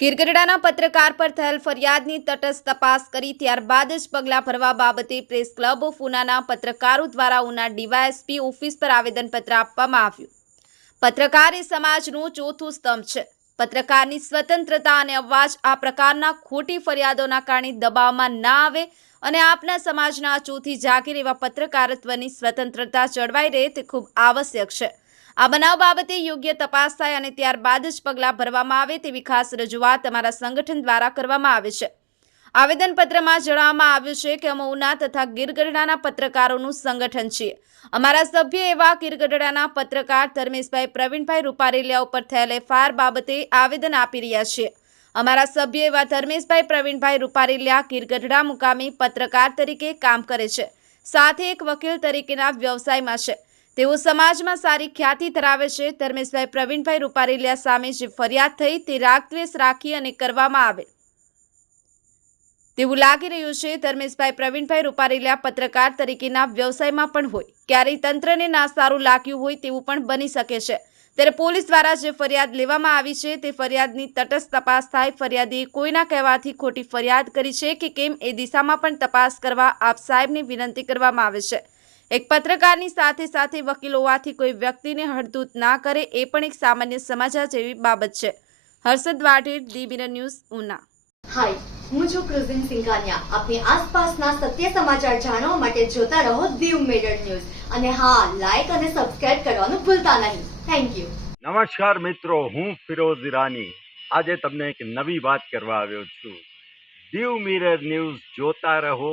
ગીરગઢડાના પત્રકાર પર થયેલ ફરિયાદની તટસ્થ તપાસ કરી ત્યારબાદ જ પગલાં ભરવા બાબતે પ્રેસ ક્લબ ઓફ ઉનાના પત્રકારો દ્વારા ઉના ડીવાયએસપી ઓફિસ પર આવેદનપત્ર આપવામાં આવ્યું. પત્રકાર એ સમાજનું ચોથું સ્તંભ છે. પત્રકારની સ્વતંત્રતા અને અવાજ આ પ્રકારના ખોટી ફરિયાદોના કારણે દબાવમાં ના આવે અને આપના સમાજના ચોથી જાગીર એવા પત્રકારત્વની સ્વતંત્રતા જળવાઈ રહે તે ખૂબ આવશ્યક છે. આ બનાવ બાબતે યોગ્ય તપાસ થાય અને ત્યારબાદ જ પગલાં ભરવામાં આવે તેવી ખાસ રજૂઆત અમારા સંગઠન દ્વારા કરવામાં આવે છે. આવેદનપત્રમાં જણાવવામાં આવ્યું છે કે અમે ઉના તથા ગીરગઢડાના પત્રકારોનું સંગઠન છીએ. અમારા સભ્ય એવા ગીરગઢડાના પત્રકાર ધર્મેશભાઈ પ્રવીણભાઈ રૂપારેલિયા ઉપર થયેલ એફઆઈઆર બાબતે આવેદન આપી રહ્યા છીએ. અમારા સભ્ય એવા ધર્મેશભાઈ પ્રવીણભાઈ રૂપારેલિયા ગીરગઢડા મુકામી પત્રકાર તરીકે કામ કરે છે. સાથે એક વકીલ તરીકેના વ્યવસાયમાં છે. તેઓ સમાજમાં સારી ખ્યાતિ ધરાવે છે. ધર્મેશભાઈ પ્રવીણભાઈ રૂપારેલિયા સામે જે ફરિયાદ થઈ તે રાગદ્વેષ રાખી અને કરવામાં આવે. તેવું લાગી રહ્યું છે. ધર્મેશભાઈ પ્રવીણભાઈ રૂપારેલિયા પત્રકાર તરીકેના વ્યવસાયમાં પણ હોય. ક્યારેય તંત્રને ના સારું લાગ્યું હોય તેવું પણ બની શકે છે. ત્યારે પોલીસ દ્વારા જે ફરિયાદ લેવામાં આવી છે તે ફરિયાદની તટસ્થ તપાસ થાય. ફરિયાદીએ કોઈના કહેવાથી ખોટી ફરિયાદ કરી છે કે કેમ એ દિશામાં પણ તપાસ કરવા આપ સાહેબને વિનંતી કરવામાં આવે છે. એક પત્રકારની સાથે સાથે વકીલ હોવાથી કોઈ વ્યક્તિને હડધૂત ના કરે એ પણ એક સામાન્ય સમાચાર જેવી બાબત છે. હર્ષદ વાઢેર ડીબીન ન્યૂઝ ઉના. હાય હું છું ક્રુઝિન સિંઘાનિયા. આપની આસપાસના સત્ય સમાચાર જાણવા માટે જોતા રહો દીવ મેડર ન્યૂઝ. અને હા લાઈક અને સબસ્ક્રાઇબ કરવાનું ભૂલતા નહીં. થેન્ક યુ નમસ્કાર મિત્રો હું ફિરોઝ ઈરાની. આજે તમને એક નવી વાત કરવા આવ્યો છું. દીવ મિરર ન્યૂઝ જોતા રહો